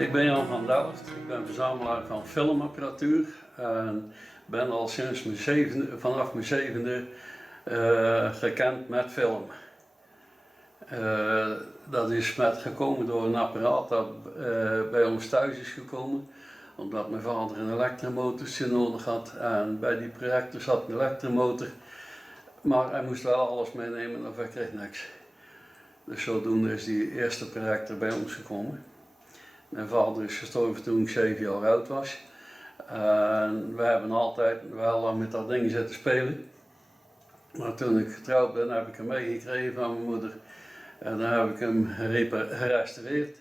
Ik ben Jan van Delft, ik ben verzamelaar van filmapparatuur en ben al sinds vanaf mijn zevende gekend met film. Dat is gekomen door een apparaat dat bij ons thuis is gekomen, omdat mijn vader een elektromotortje nodig had en bij die projector zat een elektromotor, maar hij moest wel alles meenemen of hij kreeg niks. Dus zodoende is die eerste projector bij ons gekomen. Mijn vader is gestorven toen ik 7 jaar oud was. En we hebben altijd wel met dat ding zitten spelen. Maar toen ik getrouwd ben, heb ik hem meegekregen van mijn moeder. En dan heb ik hem gerestaureerd.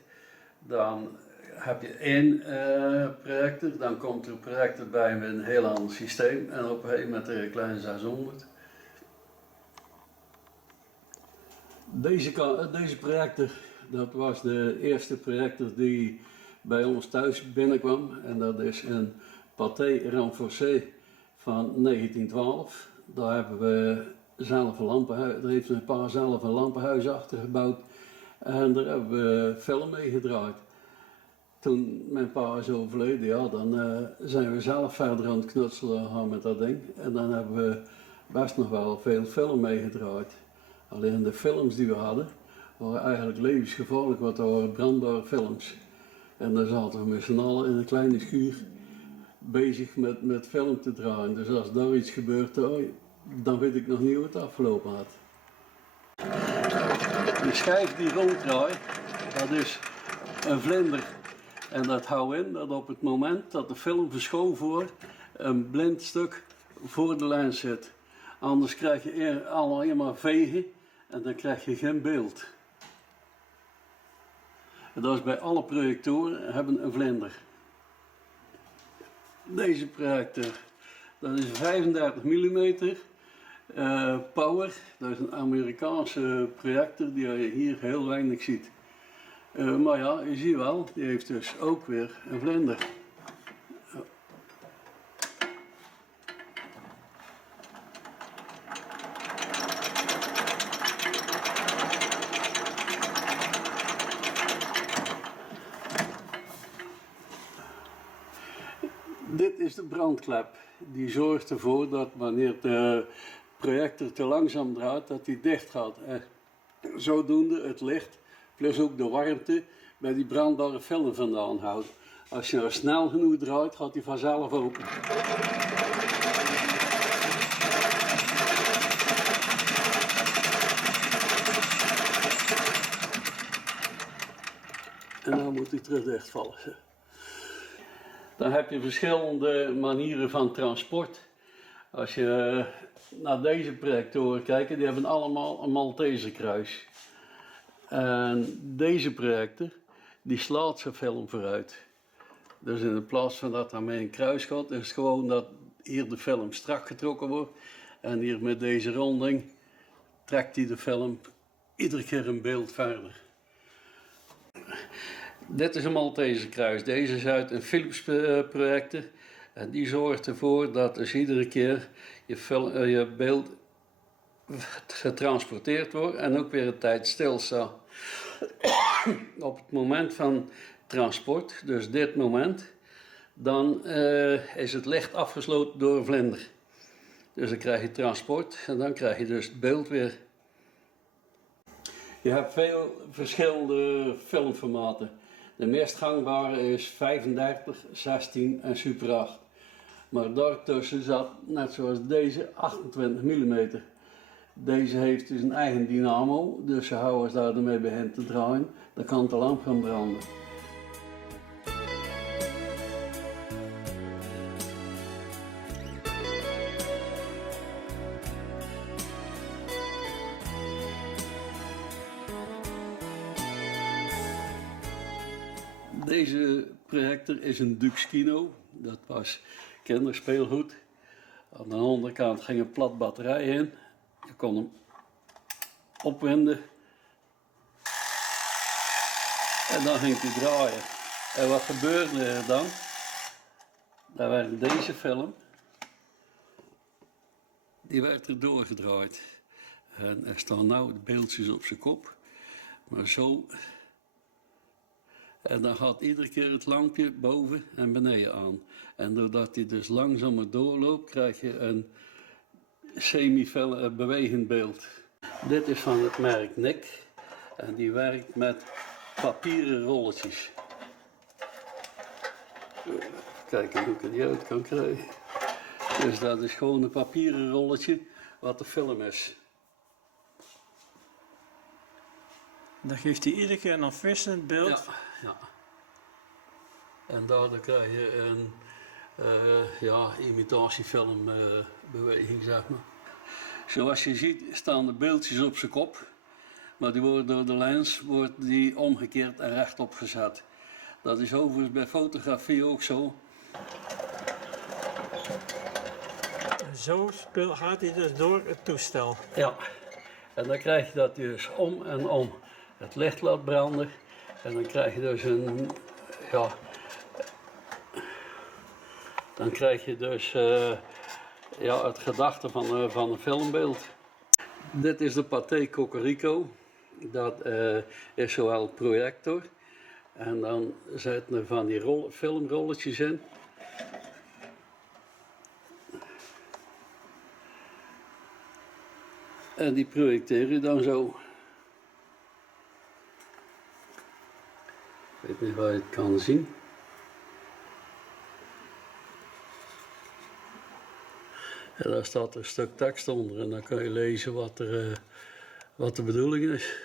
Dan heb je één projector, dan komt er een projector bij met een heel ander systeem. En op een gegeven moment een kleine 600. Deze projector, dat was de eerste projector die bij ons thuis binnenkwam. En dat is een Pathé Renforcé van 1912. Daar hebben we zelf een lampenhuis, er heeft een paar zelf een lampenhuis achter gebouwd. En daar hebben we film mee gedraaid. Toen mijn pa is overleden, ja, dan zijn we zelf verder aan het knutselen gaan met dat ding. En dan hebben we best nog wel veel film meegedraaid. Alleen de films die we hadden, waren eigenlijk levensgevaarlijk, want dat waren brandbare films. En dan zaten we met z'n allen in een kleine schuur bezig met film te draaien. Dus als daar iets gebeurt, dan weet ik nog niet hoe het afgelopen had. Die schijf die ronddraait, dat is een vlinder. En dat houdt in dat op het moment dat de film verschoven wordt, een blind stuk voor de lens zit. Anders krijg je alleen maar vegen en dan krijg je geen beeld. En dat is bij alle projectoren hebben een vlinder. Deze projector, dat is 35 mm power. Dat is een Amerikaanse projector die je hier heel weinig ziet. Maar ja, je ziet wel, die heeft dus ook weer een vlinder. Dit is de brandklep. Die zorgt ervoor dat wanneer de projector te langzaam draait, dat die dicht gaat. En zodoende het licht, plus ook de warmte, bij die brandbare film vandaan houdt. Als je nou snel genoeg draait, gaat die vanzelf open. En dan moet hij terug dichtvallen. Dan heb je verschillende manieren van transport. Als je naar deze projectoren kijkt, die hebben allemaal een Malteserkruis. En deze projector, die slaat zijn film vooruit. Dus in plaats van dat hij met een kruis gaat, is het gewoon dat hier de film strak getrokken wordt. En hier met deze ronding trekt hij de film iedere keer een beeld verder. Dit is een Malteserkruis. Deze is uit een Philips projector. En die zorgt ervoor dat dus iedere keer je beeld getransporteerd wordt en ook weer een tijd stilstaat. Op het moment van transport, dus dit moment, dan is het licht afgesloten door een vlinder. Dus dan krijg je transport en dan krijg je dus het beeld weer. Je hebt veel verschillende filmformaten. De meest gangbare is 35, 16 en Super 8. Maar daartussen zat, net zoals deze, 28 mm. Deze heeft dus een eigen dynamo, dus als daar ermee begint te draaien, dan kan de lamp gaan branden. Deze projector is een Dux-Kino, dat was kinderspeelgoed. Aan de onderkant ging een plat batterij in, je kon hem opwinden en dan ging hij draaien. En wat gebeurde er dan? Daar werd deze film, die werd er doorgedraaid. En er staan nou de beeldjes op zijn kop, maar zo En dan gaat iedere keer het lampje boven en beneden aan. En doordat hij dus langzamer doorloopt, krijg je een semi-fel bewegend beeld. Dit is van het merk Nick en die werkt met papieren rolletjes. Kijken hoe ik die uit kan krijgen. Dus dat is gewoon een papieren rolletje wat de film is. Dan geeft hij iedere keer een afwisselend beeld. Ja, ja. En daardoor krijg je een imitatiefilmbeweging, zeg maar. Zoals je ziet staan de beeldjes op zijn kop, maar die worden door de lens omgekeerd en rechtop gezet. Dat is overigens bij fotografie ook zo. Zo gaat hij dus door het toestel. Ja, en dan krijg je dat dus om en om het licht laat branden. En dan krijg je dus het gedachte van een filmbeeld. Dit is de Pathé Cocorico. Dat is zowel projector en dan zitten er van die filmrolletjes in. En die projecteer je dan zo. Ik weet niet waar je het kan zien. En daar staat een stuk tekst onder en dan kan je lezen wat de bedoeling is.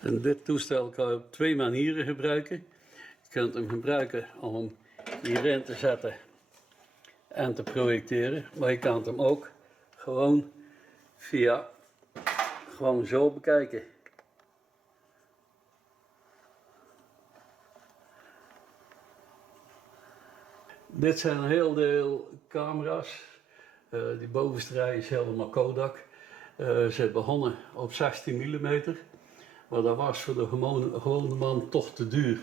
En dit toestel kan je op twee manieren gebruiken. Je kunt hem gebruiken om hem hierin te zetten en te projecteren. Maar je kan hem ook gewoon zo bekijken. Dit zijn een heel deel camera's. Die bovenste rij is helemaal Kodak. Ze begonnen op 16 mm. Maar dat was voor de gewone man toch te duur.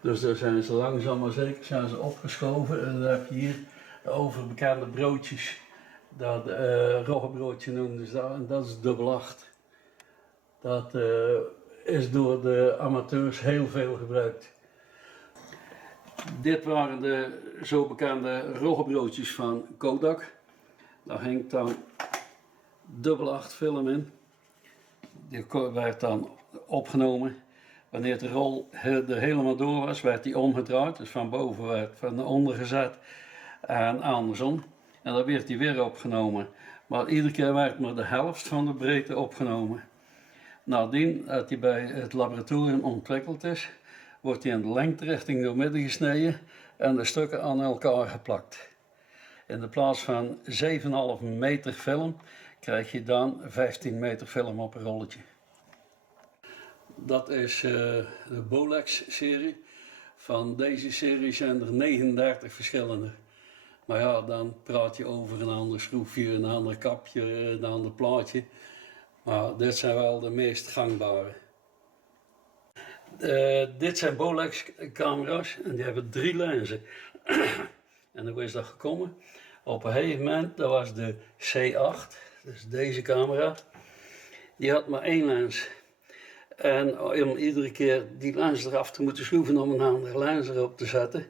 Dus daar zijn ze langzaam maar zeker opgeschoven. En dan heb je hier de overbekende broodjes. Dat roggebroodje noemden ze dat. En dat is dubbel 8. Dat is door de amateurs heel veel gebruikt. Dit waren de zo bekende roggebroodjes van Kodak. Daar hangt dan dubbel 8 film in. Die werd dan opgenomen. Wanneer de rol er helemaal door was, werd die omgedraaid. Dus van boven werd van onder gezet en andersom. En dan werd die weer opgenomen. Maar iedere keer werd maar de helft van de breedte opgenomen. Nadien dat die bij het laboratorium ontwikkeld is, wordt die in de lengterichting door midden gesneden en de stukken aan elkaar geplakt. In de plaats van 7,5 meter film krijg je dan 15 meter film op een rolletje. Dat is de Bolex-serie. Van deze serie zijn er 39 verschillende. Maar ja, dan praat je over een ander schroefje, een ander kapje, een ander plaatje. Maar dit zijn wel de meest gangbare. Dit zijn Bolex-camera's en die hebben 3 lenzen. En hoe is dat gekomen? Op een gegeven moment, dat was de C8, dus deze camera. Die had maar 1 lens. En om iedere keer die lens eraf te moeten schroeven om een andere lens erop te zetten,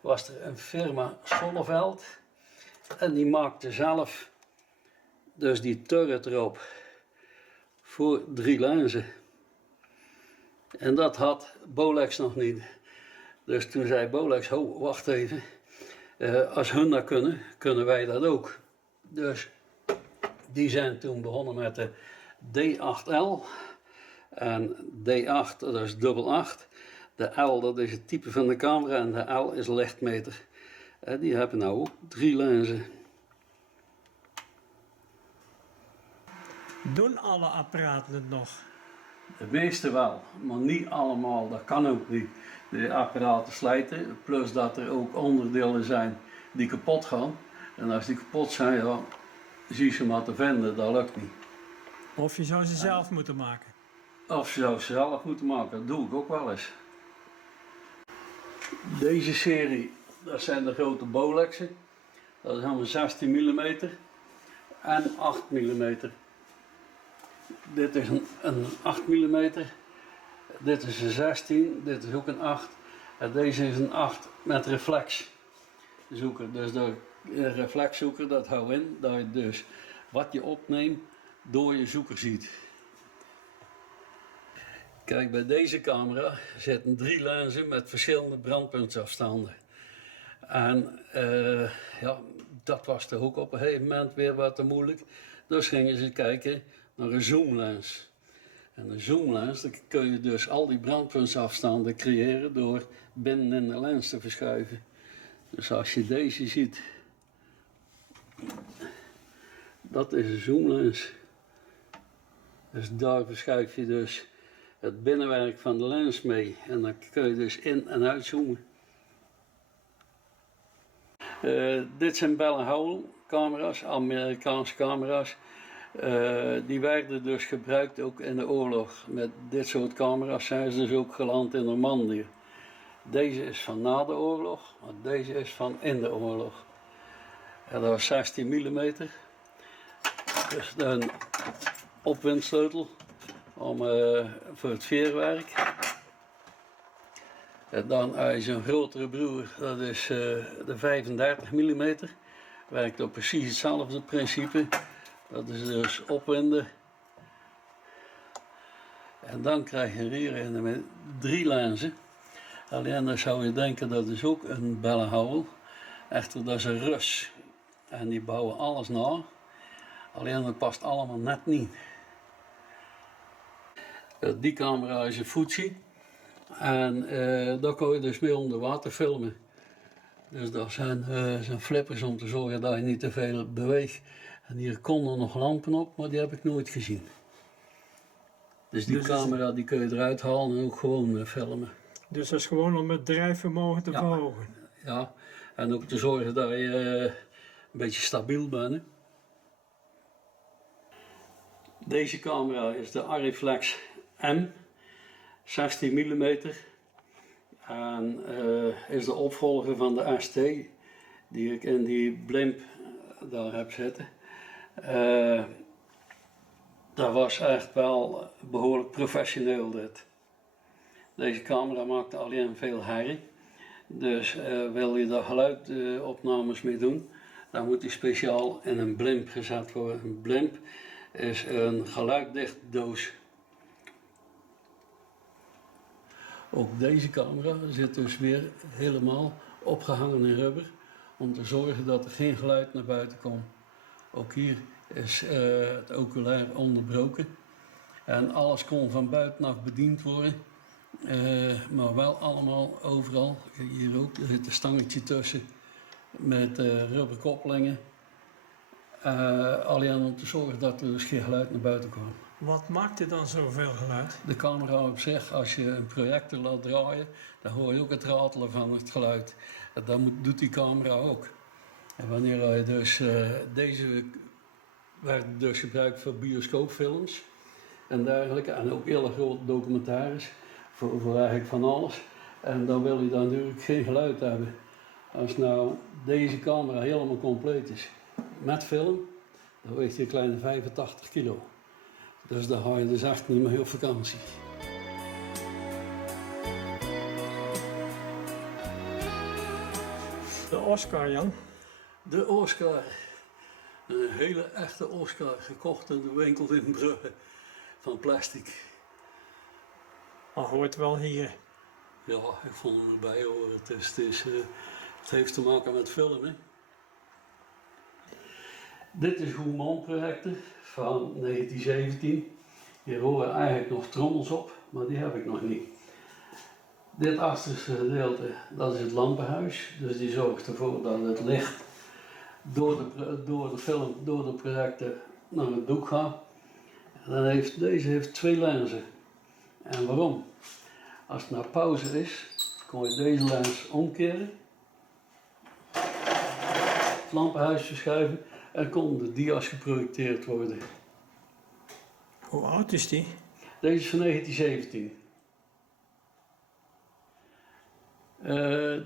was er een firma Sonneveld. En die maakte zelf dus die turret erop voor 3 lenzen. En dat had Bolex nog niet. Dus toen zei Bolex, ho, wacht even. Als hun dat kunnen, kunnen wij dat ook. Dus die zijn toen begonnen met de D8L. En D8, dat is dubbel 8. De L, dat is het type van de camera en de L is lichtmeter. Die hebben nou ook 3 lenzen. Doen alle apparaten het nog? De meeste wel, maar niet allemaal. Dat kan ook niet. De apparaten slijten, plus dat er ook onderdelen zijn die kapot gaan. En als die kapot zijn, ja, zie je ze maar te vinden, dat lukt niet. Of je zou ze zelf moeten maken? Of je zou ze zelf moeten maken, dat doe ik ook wel eens. Deze serie, dat zijn de grote Bolexen. Dat is een 16 mm en 8 mm. Dit is een 8 mm, dit is een 16, dit is ook een 8 en deze is een 8 met reflexzoeker. Dus de reflexzoeker, dat houdt in dat je dus wat je opneemt door je zoeker ziet. Kijk, bij deze camera zitten 3 lenzen met verschillende brandpuntsafstanden. En ja, dat was toch ook op een gegeven moment weer wat te moeilijk. Dus gingen ze kijken naar een zoomlens. En een zoomlens, dan kun je dus al die brandpuntsafstanden creëren door binnen in de lens te verschuiven. Dus als je deze ziet, dat is een zoomlens. Dus daar verschuif je dus het binnenwerk van de lens mee. En dan kun je dus in- en uitzoomen. Dit zijn Bell & Howell camera's, Amerikaanse camera's. Die werden dus gebruikt ook in de oorlog. Met dit soort camera's zijn ze dus ook geland in Normandië. Deze is van na de oorlog, maar deze is van in de oorlog. En dat was 16 mm. Dus een opwindsleutel voor het veerwerk. En dan als je een grotere broer, dat is de 35 mm. Werkt op precies hetzelfde principe. Dat is dus opwinden. En dan krijg je hier met 3 lenzen. Alleen dan zou je denken dat is ook een Bell & Howell. Echter, dat is een Rus. En die bouwen alles na. Alleen dat past allemaal net niet. Die camera is een Fuji. En daar kun je dus mee onder water filmen. Dus dat zijn flippers om te zorgen dat je niet te veel beweegt. En hier konden nog lampen op, maar die heb ik nooit gezien. Dus die camera die kun je eruit halen en ook gewoon filmen. Dus dat is gewoon om het drijfvermogen te verhogen. Ja, en ook te zorgen dat je een beetje stabiel bent. Hè. Deze camera is de Arriflex M, 16 mm. En is de opvolger van de ST, die ik in die blimp daar heb zitten. Dat was echt wel behoorlijk professioneel dit. Deze camera maakte alleen veel herrie. Dus wil je daar geluidopnames mee doen, dan moet die speciaal in een blimp gezet worden. Een blimp is een geluiddicht doos. Ook deze camera zit dus weer helemaal opgehangen in rubber om te zorgen dat er geen geluid naar buiten komt. Ook hier is het oculair onderbroken en alles kon van buitenaf bediend worden, maar wel allemaal overal. Hier ook, er zit een stangetje tussen met rubberkoppelingen, alleen om te zorgen dat er dus geen geluid naar buiten kwam. Wat maakt er dan zoveel geluid? De camera op zich, als je een projector laat draaien, dan hoor je ook het ratelen van het geluid. Dat doet die camera ook. En wanneer je dus, deze werd dus gebruikt voor bioscoopfilms en dergelijke, en ook hele grote documentaires, voor eigenlijk van alles. En dan wil je dan natuurlijk geen geluid hebben. Als nou deze camera helemaal compleet is met film, dan weegt hij een kleine 85 kilo. Dus dan ga je dus echt niet meer op vakantie. De Oscar, Jan. De Oscar. Een hele echte Oscar, gekocht in de winkel in Brugge, van plastic. Al hoort wel hier. Ja, ik vond hem erbij horen. Het heeft te maken met film, hè. Dit is Gourmand projector van 1917. Hier horen eigenlijk nog trommels op, maar die heb ik nog niet. Dit achterste gedeelte, dat is het lampenhuis. Dus die zorgt ervoor dat het licht door de projector naar het doek gaat. En dan deze heeft 2 lenzen. En waarom? Als het naar pauze is, kon je deze lens omkeren, het lampenhuis verschuiven en konden de dia's geprojecteerd worden. Hoe oud is die? Deze is van 1917.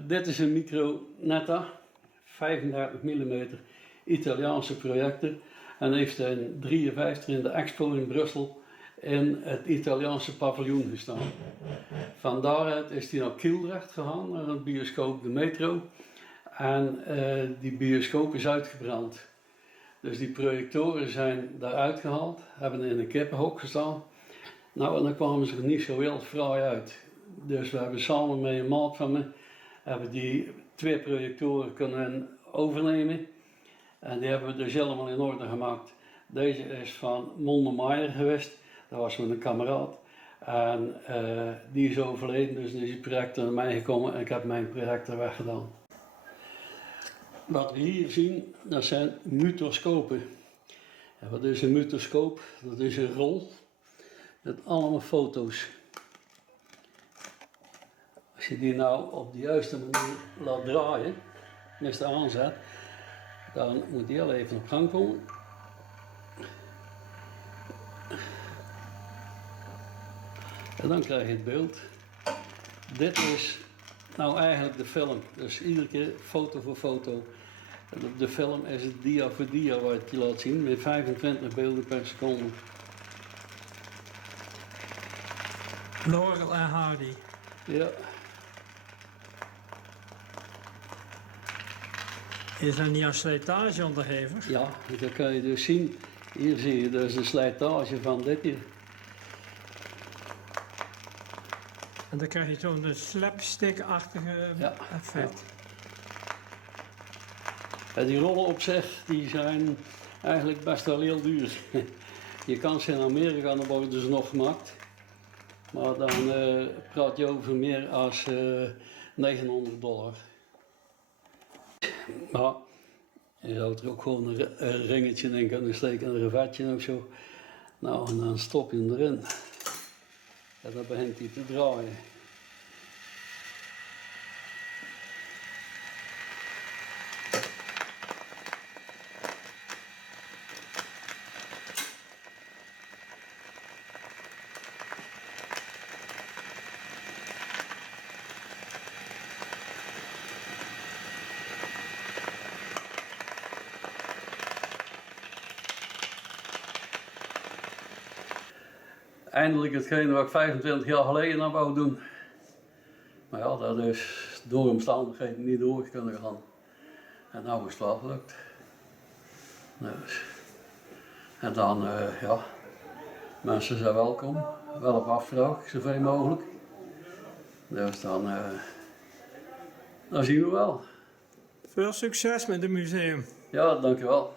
Dit is een Micro Netta 35 mm Italiaanse projector en heeft in 1953 in de expo in Brussel in het Italiaanse paviljoen gestaan. Van daaruit is hij naar Kildrecht gegaan, naar het bioscoop De Metro. En die bioscoop is uitgebrand. Dus die projectoren zijn daaruit gehaald, hebben in een kippenhok gestaan. Nou, en dan kwamen ze er niet zo heel fraai uit. Dus we hebben samen met een maat van me, hebben die 2 projectoren kunnen overnemen. En die hebben we dus helemaal in orde gemaakt. Deze is van Mondemeyer geweest, dat was met een kameraad. En die is overleden, dus is die projector naar mij gekomen en ik heb mijn projector weggedaan. Wat we hier zien, dat zijn mutoscopen. En wat is een mutoscoop? Dat is een rol met allemaal foto's. Als je die nou op de juiste manier laat draaien, met de aanzet, dan moet die al even op gang komen. En dan krijg je het beeld. Dit is nou eigenlijk de film, dus iedere keer foto voor foto. En op de film is het dia voor dia wat je laat zien, met 25 beelden per seconde. Laurel en Hardy. Ja. Is dat niet aan slijtage onderhevig? Ja, dat kan je dus zien. Hier zie je dus de slijtage van dit hier. En dan krijg je zo'n slapstick-achtige effect. Ja, die rollen op zich die zijn eigenlijk best wel heel duur. Je kan ze in Amerika, dan worden ze nog gemaakt. Maar dan praat je over meer dan $900. Maar je zou er ook gewoon een ringetje in kunnen steken, een revetje of zo. Nou, en dan stop je hem erin. En dan begint hij te draaien. Eindelijk hetgeen wat ik 25 jaar geleden aan wou doen. Maar ja, dat is door omstandigheden niet door kunnen gaan. En nou is het wel gelukt. Dus. En dan, ja, mensen zijn welkom. Wel op afspraak, zoveel mogelijk. Dus dan zien we wel. Veel succes met het museum. Ja, dankjewel.